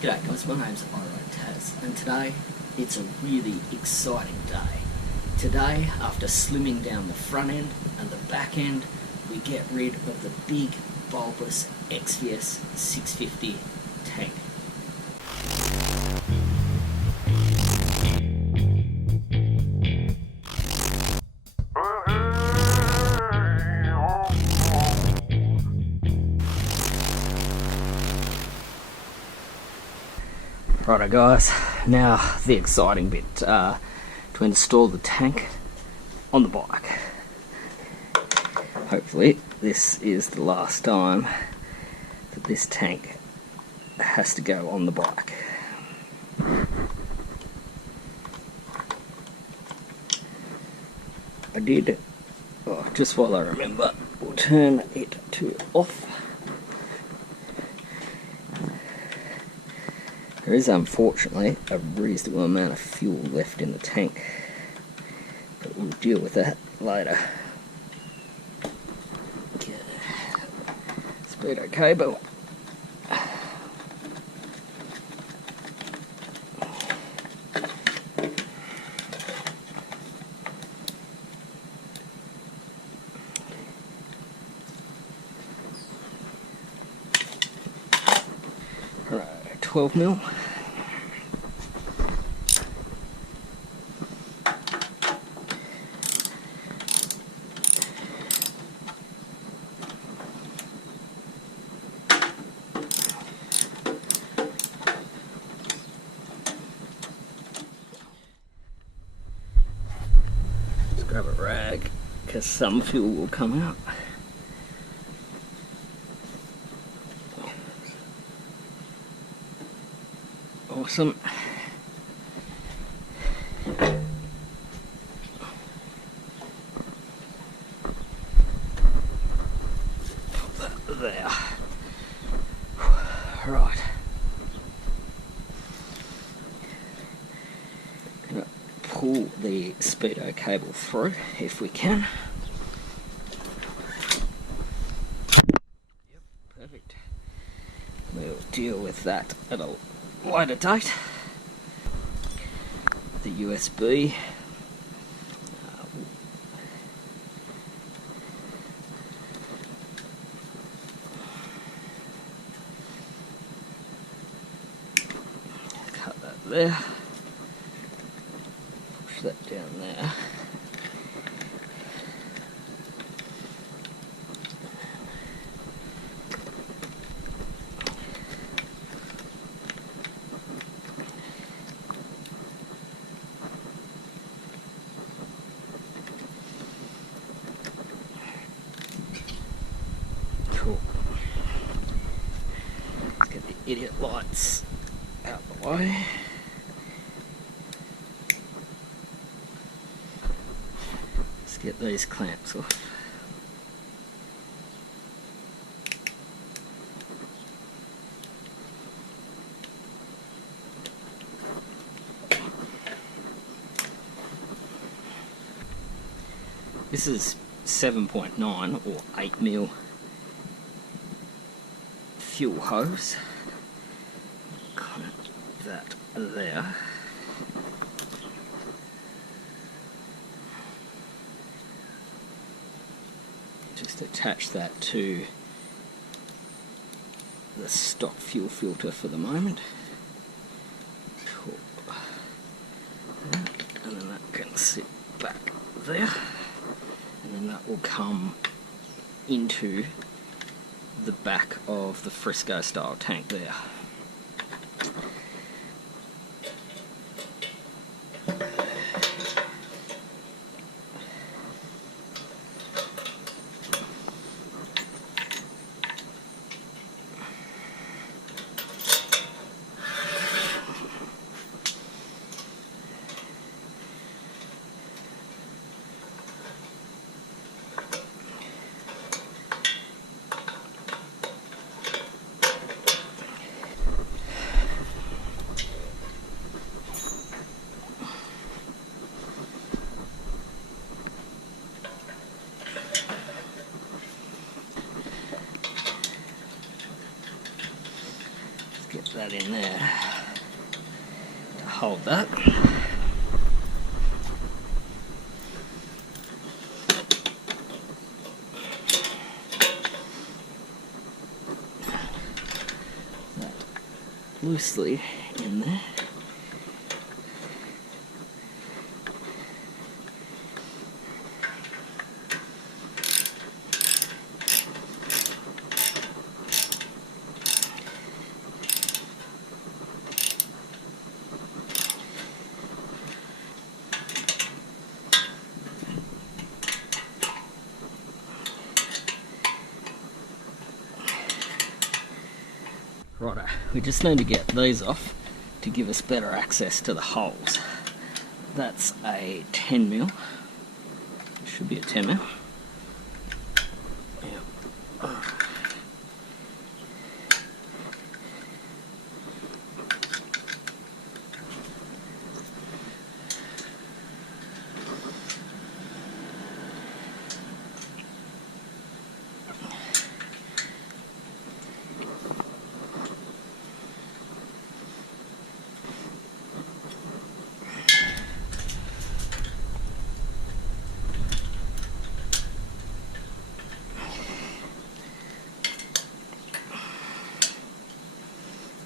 G'day guys, my name's Taz, and today it's a really exciting day. Today, after slimming down the front end and the back end, we get rid of the big bulbous XVS650 tank. Righto guys, now the exciting bit, to install the tank on the bike. Hopefully this is the last time that this tank has to go on the bike. I did, just while I remember, we'll turn it to off. There is unfortunately a reasonable amount of fuel left in the tank, but we'll deal with that later. Speedo cable. Right, 12mm. Grab a rag because some fuel will come out. Awesome. Put that there. Right. Pull the speedo cable through if we can. Yep, perfect. We'll deal with that at a later date. The USB. Cut that there. That down there. Cool. Let's get the idiot lights out of the way. Get these clamps off. This is 7.9 or 8mm fuel hose. Clamp that there. Just attach that to the stock fuel filter for the moment. Cool. And then that can sit back there. And then that will come into the back of the Frisco style tank there. that in there to hold that. That loosely in there. Righto, we just need to get these off to give us better access to the holes. That's a 10mm. Should be a 10mm. Yep.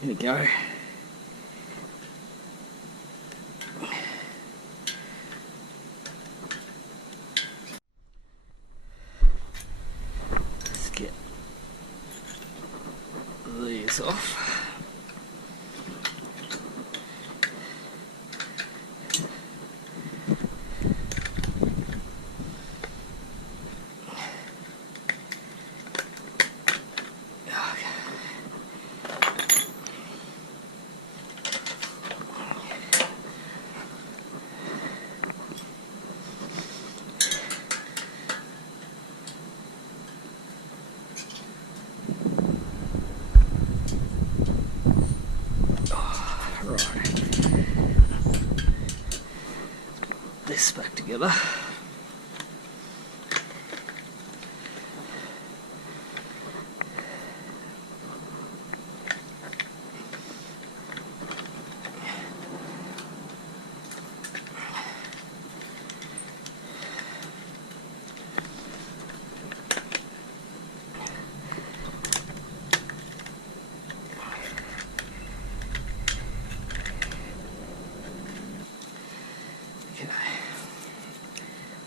Here we go. Let's get these off. This back together.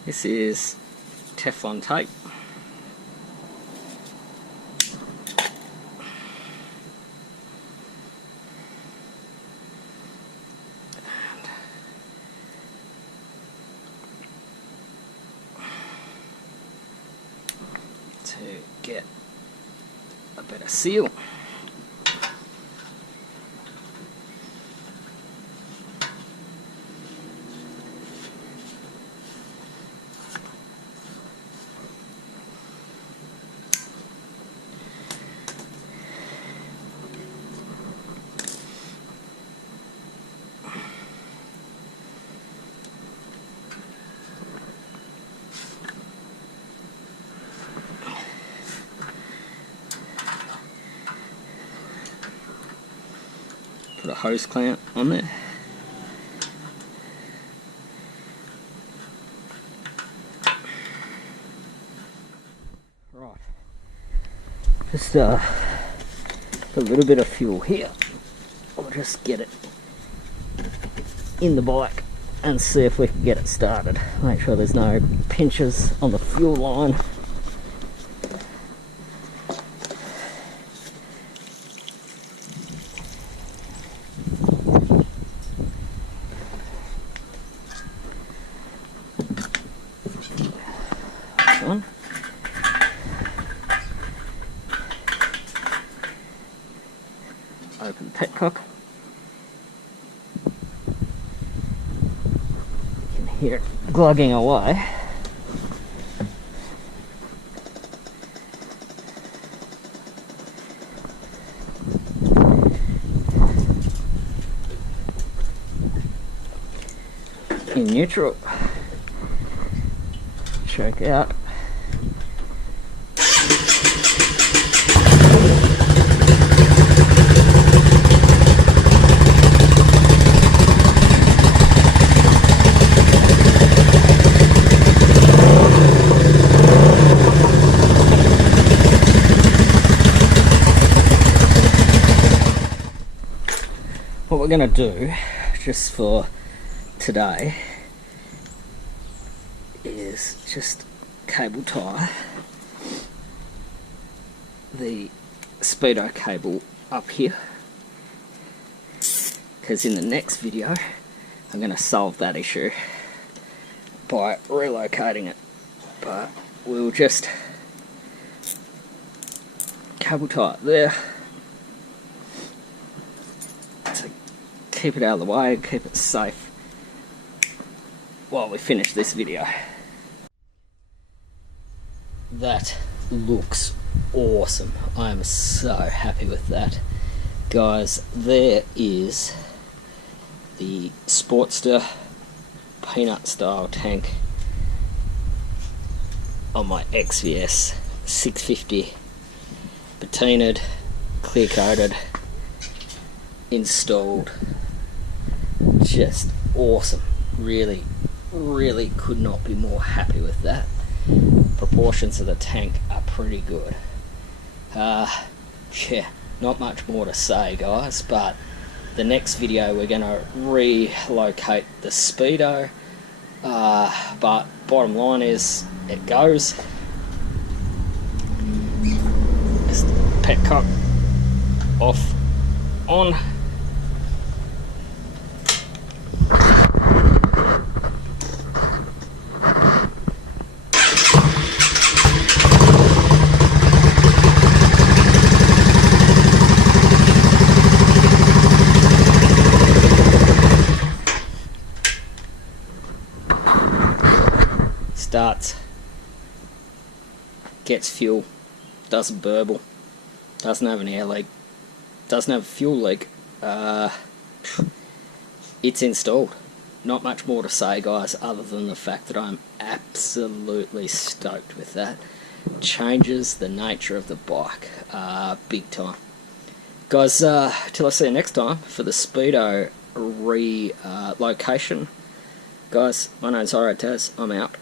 This is Teflon tape. To get a better seal. Put a hose clamp on there. Right. Just a little bit of fuel here. I'll just get it in the bike and see if we can get it started. Make sure there's no pinches on the fuel line. One. Open the petcock. You can hear it glugging away. In neutral. Choke out. what we're going to do, just for today, is just cable tie the speedo cable up here, because in the next video I'm going to solve that issue by relocating it, but we'll just cable tie it there to keep it out of the way and keep it safe while we finish this video. That looks awesome. I am so happy with that. Guys, there is the Sportster peanut style tank on my XVS650, patinaed, clear coated, installed. Just awesome. Really could not be more happy with that. Proportions of the tank are pretty good. Yeah, not much more to say, guys, but the next video we're going to relocate the speedo, but bottom line is it goes. Just petcock off, on. Starts, gets fuel, doesn't burble, doesn't have an air leak, doesn't have a fuel leak. It's installed. Not much more to say, guys, other than the fact that I'm absolutely stoked with that. Changes the nature of the bike big time. Guys, till I see you next time for the speedo relocation. Guys, my name's Taz. I'm out.